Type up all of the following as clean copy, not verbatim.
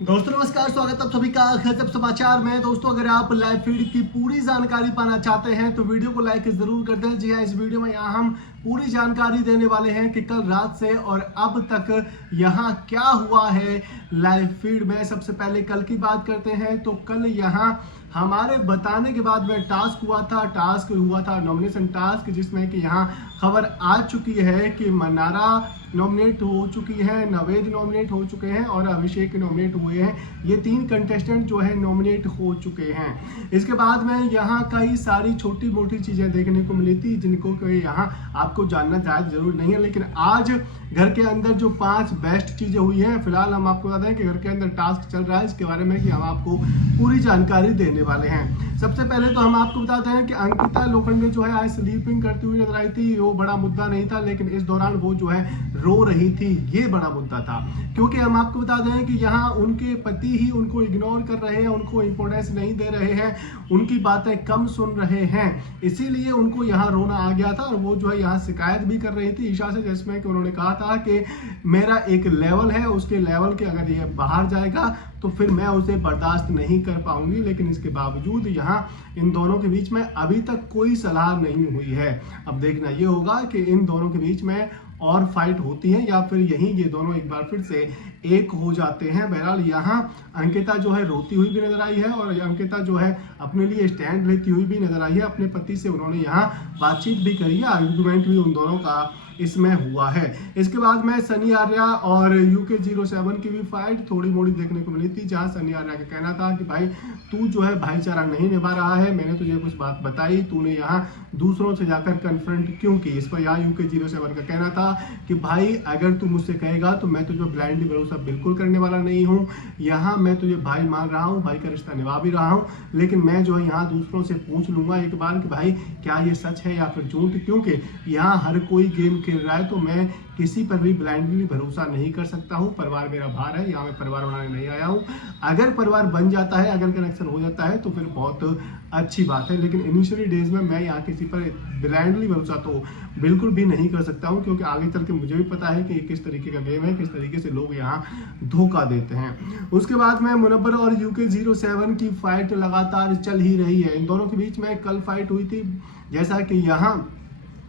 दोस्तों नमस्कार, स्वागत है आप सभी का गजब समाचार में। दोस्तों अगर आप लाइव फीड की पूरी जानकारी पाना चाहते हैं तो वीडियो को लाइक जरूर कर दें। जी हाँ, इस वीडियो में यहाँ हम पूरी जानकारी देने वाले हैं कि कल रात से और अब तक यहाँ क्या हुआ है लाइव फीड में। सबसे पहले कल की बात करते हैं तो कल यहाँ हमारे बताने के बाद में टास्क हुआ था नॉमिनेशन टास्क, जिसमें कि यहाँ खबर आ चुकी है कि मन्नारा नॉमिनेट हो चुकी है, नवेद नॉमिनेट हो चुके हैं और अभिषेक नॉमिनेट हुए हैं। ये 3 कंटेस्टेंट जो है नॉमिनेट हो चुके हैं। इसके बाद में यहाँ कई सारी छोटी मोटी चीजें देखने को मिली थी जिनको यहाँ आपको जानना शायद जरूर नहीं है, लेकिन आज घर के अंदर जो 5 बेस्ट चीजें हुई हैं, फिलहाल हम आपको बता दें कि घर के अंदर टास्क चल रहा है, इसके बारे में कि हम आपको पूरी जानकारी देने वाले हैं। सबसे पहले तो हम आपको बताते हैं कि अंकिता लोखंडे जो है आज स्लीपिंग करती हुई नजर आई थी। वो बड़ा मुद्दा नहीं था, लेकिन इस दौरान वो जो है रो रही थी, ये बड़ा मुद्दा था। क्योंकि हम आपको बता दें कि यहाँ उनके पति ही उनको इग्नोर कर रहे हैं, उनको इंपॉर्टेंस नहीं दे रहे हैं, उनकी बातें कम सुन रहे हैं, इसीलिए उनको यहाँ रोना आ गया था। और वो जो है यहाँ शिकायत भी कर रही थी ईशा से, जिसमें कि उन्होंने कहा था कि मेरा एक लेवल है, उसके लेवल के अगर ये बाहर जाएगा तो फिर मैं उसे बर्दाश्त नहीं कर पाऊंगी। लेकिन इसके बावजूद यहाँ इन दोनों के बीच में अभी तक कोई सलाह नहीं हुई है। अब देखना ये होगा कि इन दोनों के बीच में और फाइट होती है या फिर यही ये दोनों एक बार फिर से एक हो जाते हैं। बहरहाल यहाँ अंकिता जो है रोती हुई भी नजर आई है और अंकिता जो है अपने लिए स्टैंड लेती हुई भी नजर आई है। अपने पति से उन्होंने यहाँ बातचीत भी करी है, आर्गुमेंट भी उन दोनों का इसमें हुआ है। इसके बाद में सनी आर्या और UK07 की भी फाइट थोड़ी मोड़ी देखने को मिली थी, जहां सनी आर्या का कहना था कि भाई तू जो है भाईचारा नहीं निभा रहा है, मैंने तुझे कुछ बात बताई, तूने यहाँ दूसरों से जाकर कन्फ्रंट क्यों की। इस पर यहाँ UK07 का कहना था कि भाई अगर तू मुझसे कहेगा तो मैं तुझे ब्लाइंडली भरोसा बिल्कुल करने वाला नहीं हूँ। यहाँ मैं तुझे भाई मान रहा हूँ, भाई का रिश्ता निभा भी रहा हूँ, लेकिन मैं जो है यहाँ दूसरों से पूछ लूंगा एक बार कि भाई क्या ये सच है या फिर झूठ। क्योंकि यहाँ हर कोई गेम खेल रहा है तो मैं किसी पर भी ब्लाइंडली भरोसा नहीं कर सकता हूँ। परिवार मेरा भार है, यहाँ मैं परिवार बनाने नहीं आया हूँ। अगर परिवार बन जाता है, अगर कनेक्शन हो जाता है तो फिर बहुत अच्छी बात है, लेकिन इनिशियली डेज में मैं यहाँ किसी पर ब्लाइंडली भरोसा तो बिल्कुल भी नहीं कर सकता हूँ। क्योंकि आगे चल के मुझे भी पता है कि किस तरीके का गेम है, किस तरीके से लोग यहाँ धोखा देते हैं। उसके बाद में मुनव्वर और UK07 की फाइट लगातार चल ही रही है। इन दोनों के बीच में कल फाइट हुई थी, जैसा कि यहाँ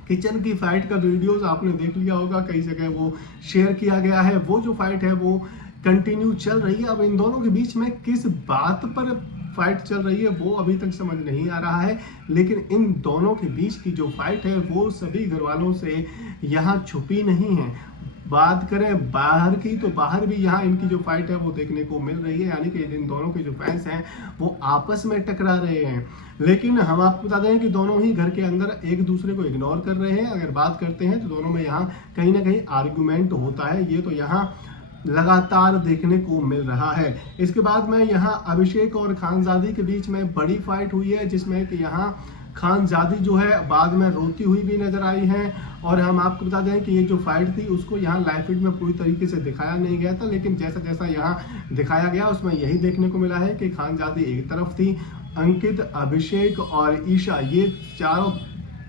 किचन की फाइट का वीडियोस आपने देख लिया होगा, कई जगह वो शेयर किया गया है। वो जो फाइट है वो कंटिन्यू चल रही है। अब इन दोनों के बीच में किस बात पर फाइट चल रही है वो अभी तक समझ नहीं आ रहा है, लेकिन इन दोनों के बीच की जो फाइट है वो सभी घर वालों से यहाँ छुपी नहीं है। बात करें बाहर की तो बाहर भी यहाँ इनकी जो फाइट है वो देखने को मिल रही है, यानी कि इन दोनों के जो फैंस हैं वो आपस में टकरा रहे हैं। लेकिन हम आपको बता दें कि दोनों ही घर के अंदर एक दूसरे को इग्नोर कर रहे हैं। अगर बात करते हैं तो दोनों में यहाँ कहीं ना कहीं आर्गुमेंट होता है, ये तो यहाँ लगातार देखने को मिल रहा है। इसके बाद में यहाँ अभिषेक और खानजादी के बीच में बड़ी फाइट हुई है, जिसमें कि यहाँ खानजादी जो है बाद में रोती हुई भी नजर आई है। और हम आपको बता दें कि ये जो फाइट थी उसको यहाँ लाइव फीड में पूरी तरीके से दिखाया नहीं गया था, लेकिन जैसा जैसा यहाँ दिखाया गया उसमें यही देखने को मिला है कि खानजादी एक तरफ थी, अंकित, अभिषेक और ईशा ये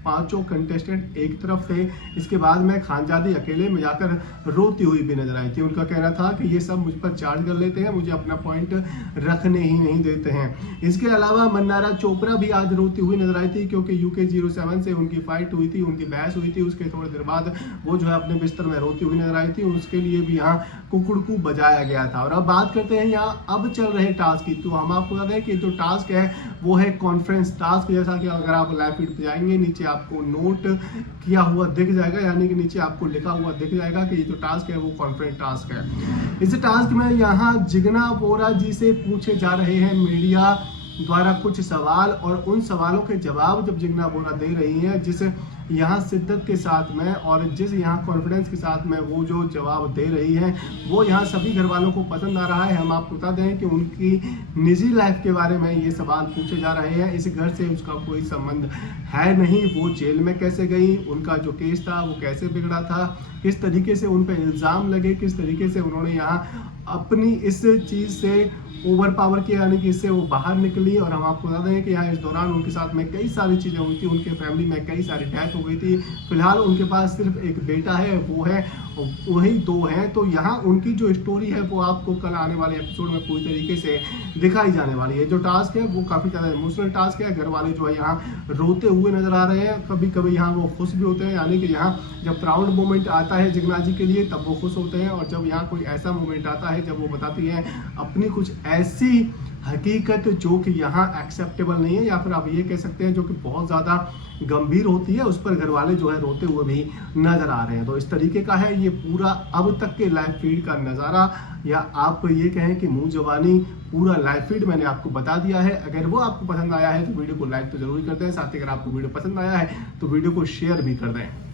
पांचों कंटेस्टेंट एक तरफ थे। इसके बाद में खानजादी अकेले में जाकर रोती हुई भी नजर आई थी। उनका कहना था कि ये सब मुझ पर चार्ज कर लेते हैं, मुझे अपना पॉइंट रखने ही नहीं देते हैं। इसके अलावा मन्नारा चोपड़ा भी आज रोती हुई नजर आई थी, क्योंकि UK07 से उनकी फाइट हुई थी, उनकी बहस हुई थी। उसके थोड़ी देर बाद वो जो है अपने बिस्तर में रोती हुई नजर आई थी, उसके लिए भी यहाँ कुकुड़कू बजाया गया था। और अब बात करते हैं यहाँ अब चल रहे टास्क की, तो हम आपको बता दें कि जो टास्क है वो है कॉन्फ्रेंस टास्क। जैसा कि अगर आप लाइव फीड पे जाएंगे नीचे आपको नोट किया हुआ दिख जाएगा, यानी कि नीचे आपको लिखा हुआ दिख जाएगा कि ये जो टास्क है वो कॉन्फ्रेंस टास्क है। इस टास्क में यहाँ जिग्ना बोरा जी से पूछे जा रहे हैं मीडिया द्वारा कुछ सवाल, और उन सवालों के जवाब जब जिग्ना बोरा दे रही है, जिस यहाँ शिद्दत के साथ में और जिस यहाँ कॉन्फिडेंस के साथ में वो जो जवाब दे रही है वो यहाँ सभी घर वालों को पसंद आ रहा है। हम आपको बता दें कि उनकी निजी लाइफ के बारे में ये सवाल पूछे जा रहे हैं। इस घर से उसका कोई संबंध है नहीं, वो जेल में कैसे गई, उनका जो केस था वो कैसे बिगड़ा था, किस तरीके से उन पर इल्ज़ाम लगे, किस तरीके से उन्होंने यहाँ अपनी इस चीज़ से ओवर पावर किया, यानी कि इससे वो बाहर निकली। और हम आपको बता दें कि यहाँ इस दौरान उनके साथ में कई सारी चीज़ें हुई थी, उनके फैमिली में कई सारी डेथ हो हो गई थी। फिलहाल उनके पास सिर्फ एक बेटा है, वो है, वही 2 हैं। तो यहाँ उनकी जो स्टोरी है वो आपको कल आने वाले एपिसोड में पूरी तरीके से दिखाई जाने वाली है। जो टास्क है वो काफ़ी ज़्यादा इमोशनल टास्क है। घर वाले जो है यहाँ रोते हुए नजर आ रहे हैं, कभी कभी यहाँ वो खुश भी होते हैं, यानी कि यहाँ जब प्राउड मोमेंट आता है जिग्ना जी के लिए तब वो खुश होते हैं, और जब यहाँ कोई ऐसा मोमेंट आता है जब वो बताती है अपनी कुछ ऐसी हकीकत जो कि यहाँ एक्सेप्टेबल नहीं है, या फिर आप ये कह सकते हैं जो कि बहुत ज़्यादा गंभीर होती है, उस पर घर वाले जो है रोते हुए भी नजर आ रहे हैं। तो इस तरीके का है ये पूरा अब तक के लाइव फीड का नज़ारा, या आप ये कहें कि मुंह जवानी पूरा लाइव फीड मैंने आपको बता दिया है। अगर वो आपको पसंद आया है तो वीडियो को लाइक तो जरूर कर दें, साथ ही अगर आपको वीडियो पसंद आया है तो वीडियो को शेयर भी कर दें।